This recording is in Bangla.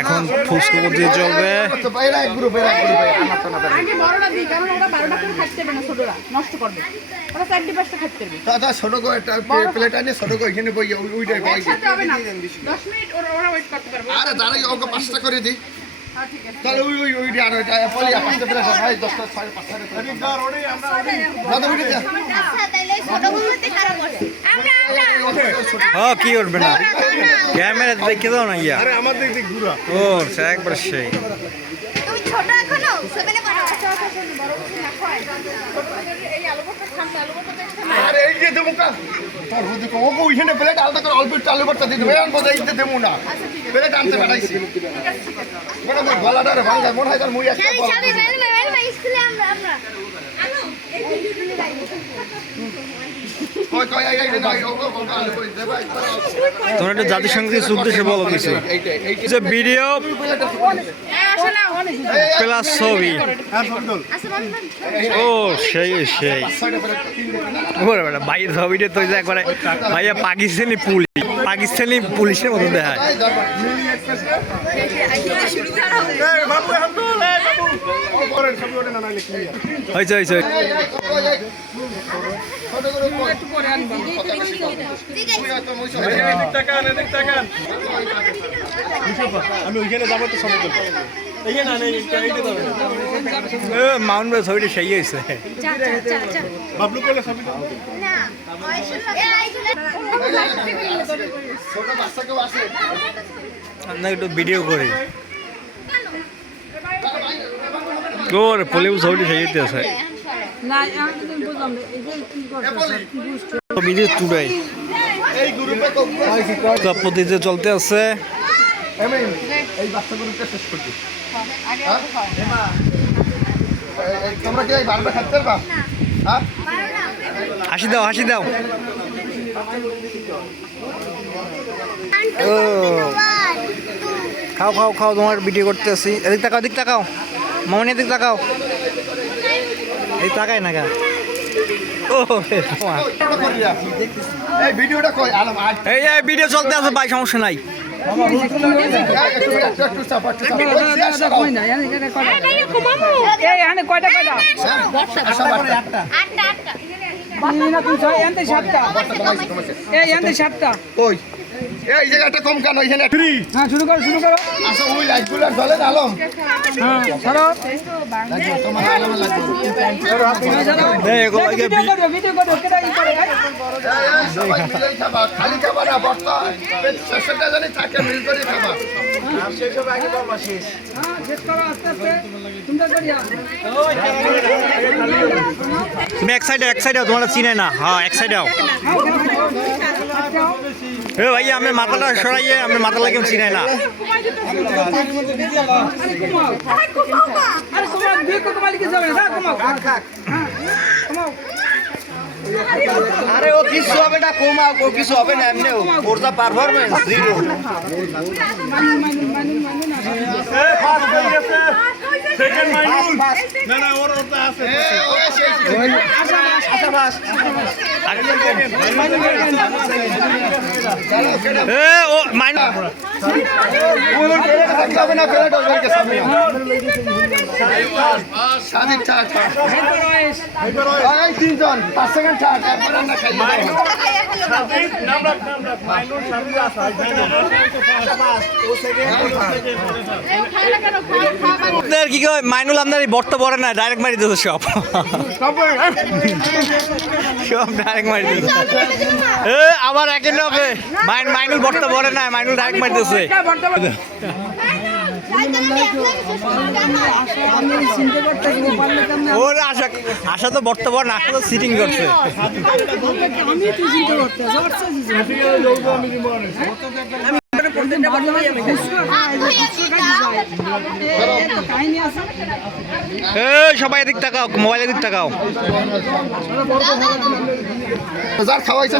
এখন ফুসকো দিয়ে চলবে। ছোট প্লেট আনে ছোট এখানে বই ওইটাই আরে দাঁড়াই ওকে 5টা করে দিই তাহলে ওই ওই ওই আর ওইটা পলি 5টা প্লেট ভাই 10টা 5:30 কি করবে না ক্যামেরা দেখে দাও না ইয়া আমার দিক দিক ঘুরা ও একবার সেই তুমি ছোট এখনো 7 এ পড়ো আরে এই যে দেবো কা তোর বুদ্ধি কো ওকে ওইখানে প্লেট আলাদা করে অল্প একটু আলু ভর্তা দিয়ে দেবো আমি বলে এইতে দেবো না প্লেট আনতে পাঠাইছি বড় বড় গলাটা রে ভাঙা মনে হয় তার মুই একটা বল চাবি মেল স্কুলে আমরা আলো এই ভিডিওতে যাই কই কই এই না ওকে বলবা আলু করে দে ভাই তোমরা একটু জাতিসংঘের উদ্দেশ্যে বলো কিছু যে ভিডিও প্লাস ছবি ও সেই ওরে বেটা ভাই ছবিটা তো একবারে ভাইয়া পাকিস্তানি পুলিশের মতো দেখায় হয়েছে আমি ওইখানে যাবো তো সবাই মাউন্ট ভাই ছবিটা সেই হয়েছে বাবলু করলে ছবি না ছোট বাচ্চা কেউ আছে আমরা একটু ভিডিও করি গোর পলিউ ছবিটা সেই হইতে আছে ভিডিও চুড়াই এই গ্রুপে প্রতিতে চলতে আছে এই বাচ্চা গ্রুপটা শেষ করছি তোমরা কি এই বারোটা খাচ্ছে বা হ্যাঁ হাসি দাও ও খাও তোমার ভিডিও করতে আসি এদিক তাকাও মামনি এদিক তাকাও এই তাকাই না গা ও এই ভিডিওটা কই আলম আজ এই ভিডিও চলতে আছে ভাই সমস্যা নাই কই এই জায়গাটা কম কেন এখানে হ্যাঁ শুরু করো আচ্ছা ওই লাইটগুলো জ্বলে না আলম হ্যাঁ ছাড়ো তোমার আলম ভিডিও করো কেডা ই করে সবাই মিলে খাবা খালি খাবা না বর্তা শেষটা জানি থাকে মিল করে খাবা শেষ আগে বাবা শেষ হ্যাঁ শেষ করো আস্তে তোমরা করিয়া তুমি এক সাইডে তোমরা চিনে না হ্যাঁ এক সাইডে এ ভাই আমি মাথাটা সরাইয়ে আমি মাথা লাগে চিনে না আরে ও কিছু হবে না কমাও ও কিছু হবে না এমনি ওর যা পারফরম্যান্স জিরো সেকেন্ড মাইনুল না ওরটা আছে এ ও মাইন হবে না ফেলে দাও ওকে সামনে সাদিক ছাড় এই তিনজন 5 সেকেন্ড ছাড় একবার না খাই সাদিক নাম রাখ মাইনুল সামনে আসা ও সেকেন্ড কি কয় মাইনুল আপনার বর্ত পড়ে না ডাইরেক্ট মারি দিতেছে সব ডাইরেক্ট মারি দিতেছে এ আবার একের হবে মাইনুল বর্ত পড়ে না মাইনুল ডাইরেক্ট মারি দিতেছে ওর আশা তো বর্তমান আশা তো সিটিং করছে সবাই এদিক তাকাও মোবাইলের দিক তাকাও যার খাওয়াইছে